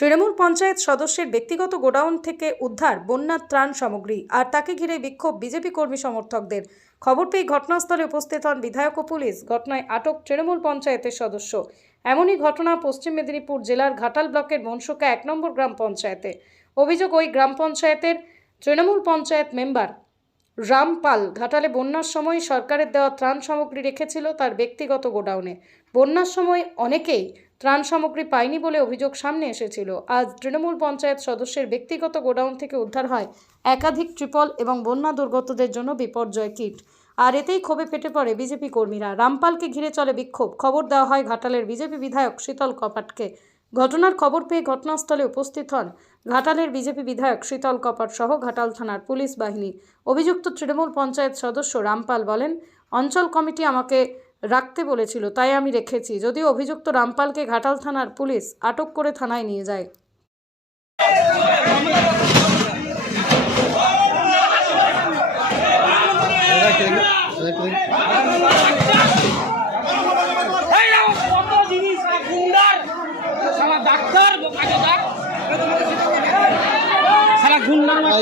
তৃণমূল পঞ্চায়েত সদস্যের ব্যক্তিগত গোডাউন থেকে উদ্ধার বন্যার ত্রাণ সামগ্রী আর তাকে ঘিরে বিক্ষোভ বিজেপি কর্মী সমর্থকদের। খবর পেয়ে ঘটনাস্থলে উপস্থিত হন বিধায়ক ও পুলিশ। ঘটনায় আটক তৃণমূল পঞ্চায়েতের সদস্য। এমনই ঘটনা পশ্চিম মেদিনীপুর জেলার ঘাটাল ব্লকের বনসকা 1 নম্বর গ্রাম পঞ্চায়েতে। অভিযোগ, ওই গ্রাম পঞ্চায়েতের তৃণমূল পঞ্চায়েত মেম্বার রামপাল ঘাটালে বন্যার সময় সরকারের দেওয়া ত্রাণ সামগ্রী রেখেছিল তার ব্যক্তিগত গোডাউনে। বন্যার সময় অনেকেই ত্রাণ সামগ্রী পায়নি বলে অভিযোগ সামনে এসেছিল। আজ তৃণমূল পঞ্চায়েত সদস্যের ব্যক্তিগত গোডাউন থেকে উদ্ধার হয় একাধিক ত্রিপল এবং বন্যা দুর্গতদের জন্য বিপর্যয় কিট। আর এতেই ক্ষোভে ফেটে পড়ে বিজেপি কর্মীরা। রামপালকে ঘিরে চলে বিক্ষোভ। খবর দেওয়া হয় ঘাটালের বিজেপি বিধায়ক শীতল কপাটকে। ঘটনার খবর পেয়ে ঘটনাস্থলে উপস্থিত হন ঘাটালের বিজেপি বিধায়ক শীতল কপাট সহ ঘাটাল থানার পুলিশ বাহিনী। অভিযুক্ত তৃণমূল পঞ্চায়েত সদস্য রামপাল বলেন, অঞ্চল কমিটি আমাকে রাখতে বলেছিল, তাই আমি রেখেছি। যদিও অভিযুক্ত রামপালকে ঘাটাল থানার পুলিশ আটক করে থানায় নিয়ে যায়।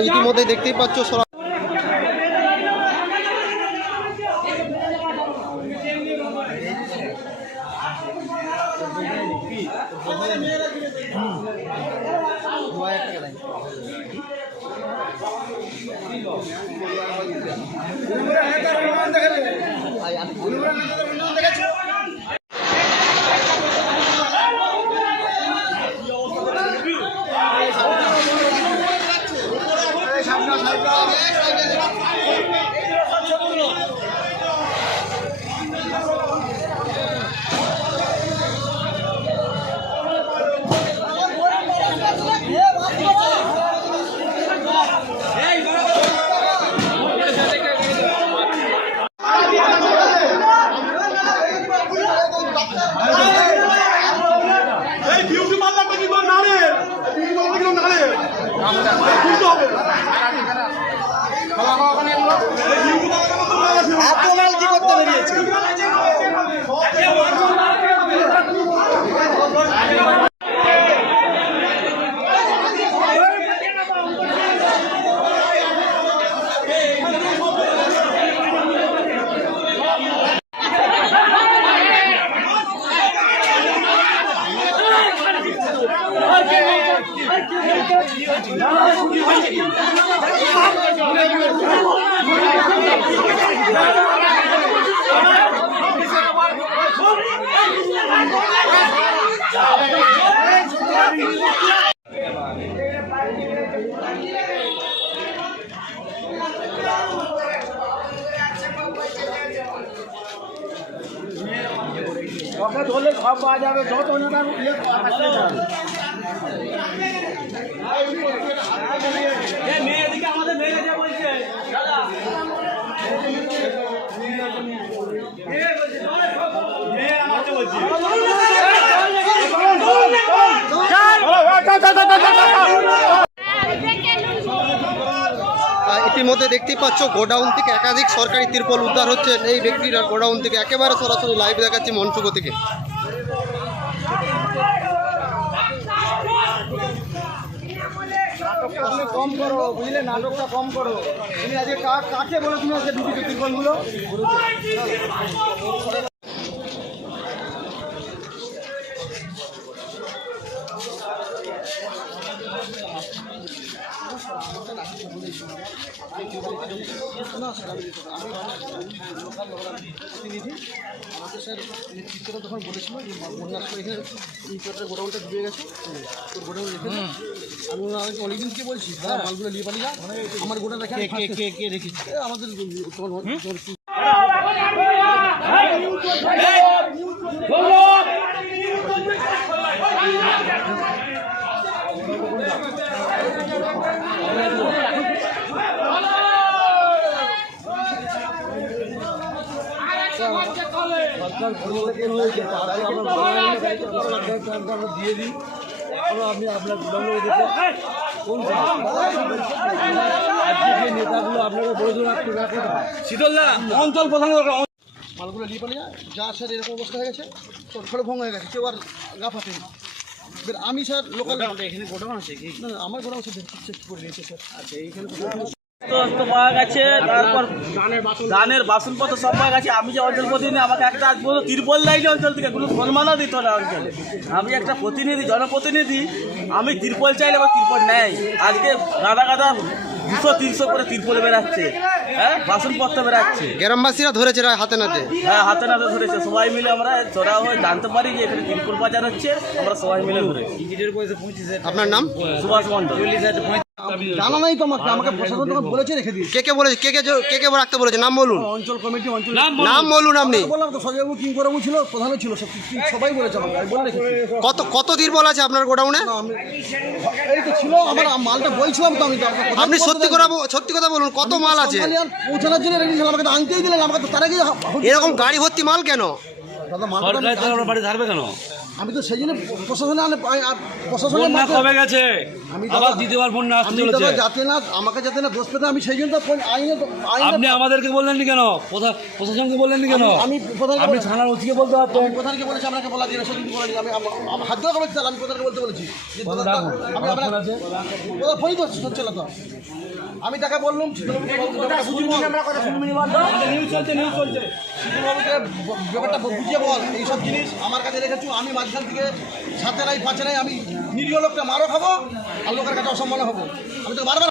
ইতিমধ্যে দেখতেই পাচ্ছ ধরলে সব পাওয়া যাবে, যত না মেয়েদিকে আমাদের মেয়ে যা বলছে ইতিমধ্যে দেখতেই পাচ্ছ গোডাউন থেকে একাধিক সরকারি তিরপল উদ্ধার হচ্ছে এই ব্যক্তির গোডাউন থেকে। একেবারে সরাসরি লাইভ দেখাচ্ছি মনসুকো থেকে। কম করো, বুঝলে, নাটকটা কম করো। তুমি আজকে কাকে বলে তুমি আজকে ঢুকেছো তিরপলগুলো? প্রতিনিধি আমাদের স্যার নেতৃত্বটা তখন বলেছিল যে বন্যার সময় এখানে ইনভার্টার গোডাউনটা ডুবে গেছে, তোর গোডাউন রেখে আমি অনেকদিন থেকে বলছি মালগুলো নিয়ে পালিয়ে আমার গোডাউন রেখে কে রেখেছি আমাদের দিয়ে দিই। আপনি আপনার গোডাউনে দেখে কোন নেতাগুলো আপনাকে বলে দিন শীতলদা অঞ্চল প্রধান মালগুলো নিয়ে পালিয়ে যা স্যার এরকম অবস্থা হয়ে গেছে, তোর ফলে ভঙ্গ হয়ে গেছে, কেউ আর গা ফাটেনি। এবার আমি স্যার লোকাল এখানে গোডাউন আছে কি না আমার গোডাউন আছে চেক করে নিয়েছে স্যার আচ্ছা এইখানে তো পাওয়া গেছে, তারপর ধানের বাসনপত্র সব পাওয়া গেছে। আমি যে অঞ্চল প্রতিনিধি, আমাকে একটা আজ পর্যন্ত তিরপল লাইনে অঞ্চল থেকে কোনো সম্মানও দিত না অঞ্চলে। আমি একটা প্রতিনিধি, জনপ্রতিনিধি, আমি তিরপল চাইলে আমার তিরপল নেই। আজকে গাদা গাদা 200-300 করে তিরপল বেরাচ্ছে, হ্যাঁ, বাসনপত্র বেরাচ্ছে। গ্রামবাসীরা ধরেছে হাতে নাতে। হ্যাঁ, হাতে নাতে ধরেছে। সবাই মিলে আমরা চড়া হয়ে জানতে পারি যে এখানে তিরপল বাজার হচ্ছে, আমরা সবাই মিলে ধরে। আপনার নাম? সুভাষ মন্ডল। জানা নাই তো আমাকে প্রশাসন তখন বলেছে রেখে দিয়েছে। কে বলেছে, কে রাখতে বলেছে? নাম বলুন। অঞ্চল কমিটি অঞ্চল নাম বলুন আপনি। বললাম তো সজয়বাবু কিংকরবাবু ছিল, প্রধানও ছিল, সবাই বলেছে আমাকে, আমি বলে রেখেছি। কত তিরপল আছে আপনার গোডাউনে? এই তো ছিল আমার মালটা বলছিলাম তো আমি তো আপনি সত্যি কথা বলুন, কত মাল আছে? পৌঁছানোর জন্য রেখে দিয়েছিলাম, আমাকে তো আনতেই দিলেন, আমাকে তো তার আগে এরকম গাড়ি ভর্তি মাল কেন? দাদা মাল বাড়ি ধারবে কেন? আমি তো সেই জন্য প্রশাসনে প্রশাসনের বন্যা কবে গেছে? আমি আবার দ্বিতীয়বার বন্যা আসতে আমি চলেছে। যাতে না আমাকে যাতে না দোষ পেতে, আমি সেই জন্য তো আপনি আমাদেরকে বললেননি কেন? প্রশাসনকে বললেননি কেন? আমি প্রধানকে আপনি থানার ওসিকে বলতে পারতেন। আমি প্রধানকে বলেছি, আপনাকে বলা দিয়ে সেদিন বলেছি, আমি হাত ধরে বলেছি, আমি প্রধানকে বলতে বলেছি যে আমি ফোনই তো হচ্ছে না তো। আমি তাকে বললাম ব্যাপারটা বুঝিয়ে বল, এইসব জিনিস আমার কাছে রেখেছো, আমি মাঝখান থেকে সাথে নাই পাঁচে নাই, আমি নিরীহ লোকটা মারও খাবো আর লোকের কাছে অসম্মান হবো। আমি তো বারবার